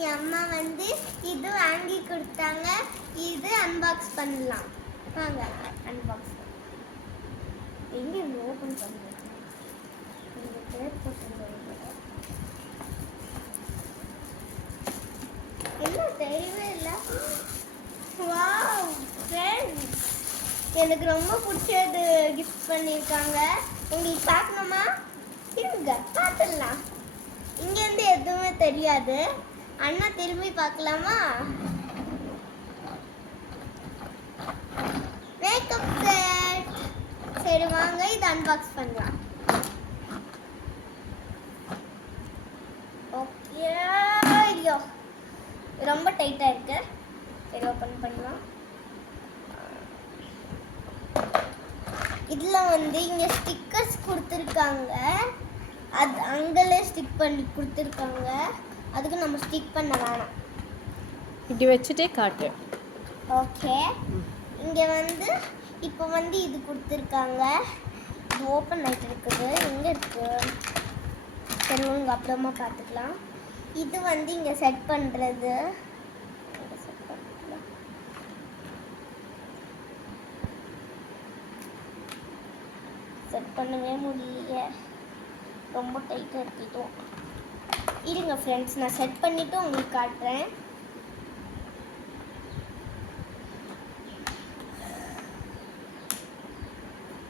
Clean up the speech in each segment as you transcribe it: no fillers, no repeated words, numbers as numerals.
என் அம்மா வந்து இது வாங்கி கொடுத்தாங்க. இது அன்பாக்ஸ் பண்ணலாம். வாங்க அன்பாக்ஸ். எங்க ஓபன் பண்ணுங்க. இந்த பேர் போட்டுருங்க. என்ன தெரியவே இல்லை. வாவ் ஃப்ரெண்ட்ஸ், எனக்கு ரொம்ப பிடிச்சது கிஃப்ட் பண்ணியிருக்காங்க. உங்களுக்கு பார்க்கணுமா? இருங்க பார்த்துடலாம். இங்கேருந்து எதுவுமே தெரியாது. அண்ணா திரும்பி பார்க்கலாமா? Makeup set. சரி வாங்க இது அன்பாக்ஸ் பண்ணலாம். ஓகே, ஐயோ ரொம்ப டைட்டா இருக்கு. சரி ஓபன் பண்ணலாம். இதுல வந்து இங்க ஸ்டிக்கர்ஸ் கொடுத்துருக்காங்க. அது அங்கலே ஸ்டிக் பண்ணி கொடுத்துருக்காங்க. அதுக்கு நம்ம ஸ்டிக் பண்ண வேணாம். இப்படி வச்சுட்டே காட்டு. ஓகே, இங்க வந்து இப்போ வந்து இது கொடுத்துருக்காங்க. இது ஓப்பன் ஆகிட்டு இருக்குது. எங்கே இருக்கு? சரி உங்க அப்புறமா பார்த்துக்கலாம். இது வந்து இங்கே செட் பண்ணுறது. செட் பண்ணவே முடியல, ரொம்ப டைட்டாக எடுத்துட்டோம். இருங்க ஃப்ரெண்ட்ஸ், நான் செட் பண்ணிவிட்டு உங்களுக்கு காட்டுறேன்.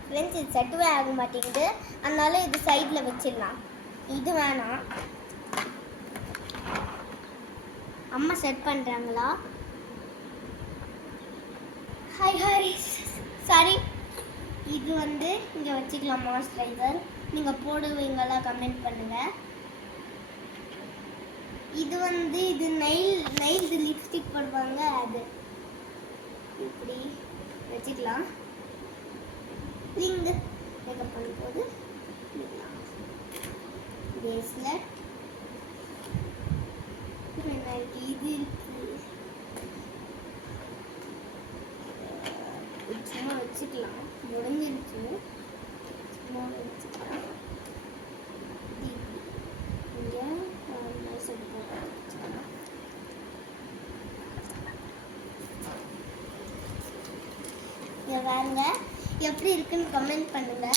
ஃப்ரெண்ட்ஸ், இது செட்டுவே ஆக மாட்டேங்குது. அதனால இது சைடில் வச்சிடலாம். இது வேணாம். அம்மா செட் பண்ணுறாங்களா? Hi hi, sorry. இது வந்து இங்கே வச்சுக்கலாம். மாய்ஸ்சரைசர் நீங்கள் போடுவீங்களா? கமெண்ட் பண்ணுங்கள். இது வந்து இது நெயில் லிப்ஸ்டிக் போடுவாங்க. அது இப்படி வச்சுக்கலாம். ரிங்கு மேக்கப் பண்ணும்போது பிரேஸ்லெட் இது இருக்கு. சும்மா வச்சுக்கலாம். முடிஞ்சிருச்சு. சும்மா வச்சுக்கலாம். இங்கே பாருங்க எப்படி இருக்குன்னு கமெண்ட் பண்ணுங்க.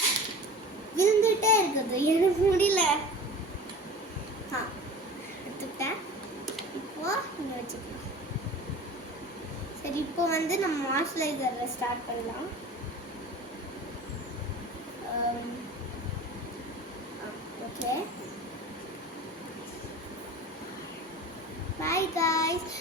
விழுந்துட்டே இருக்குது, எனக்கு முடியல. எடுத்துட்டேன். இப்போ இங்க வச்சுக்கலாம். சரி, இப்போ வந்து நம்ம மாய்ஸ்சரைசரை ஸ்டார்ட் பண்ணலாம். Okay, by guys.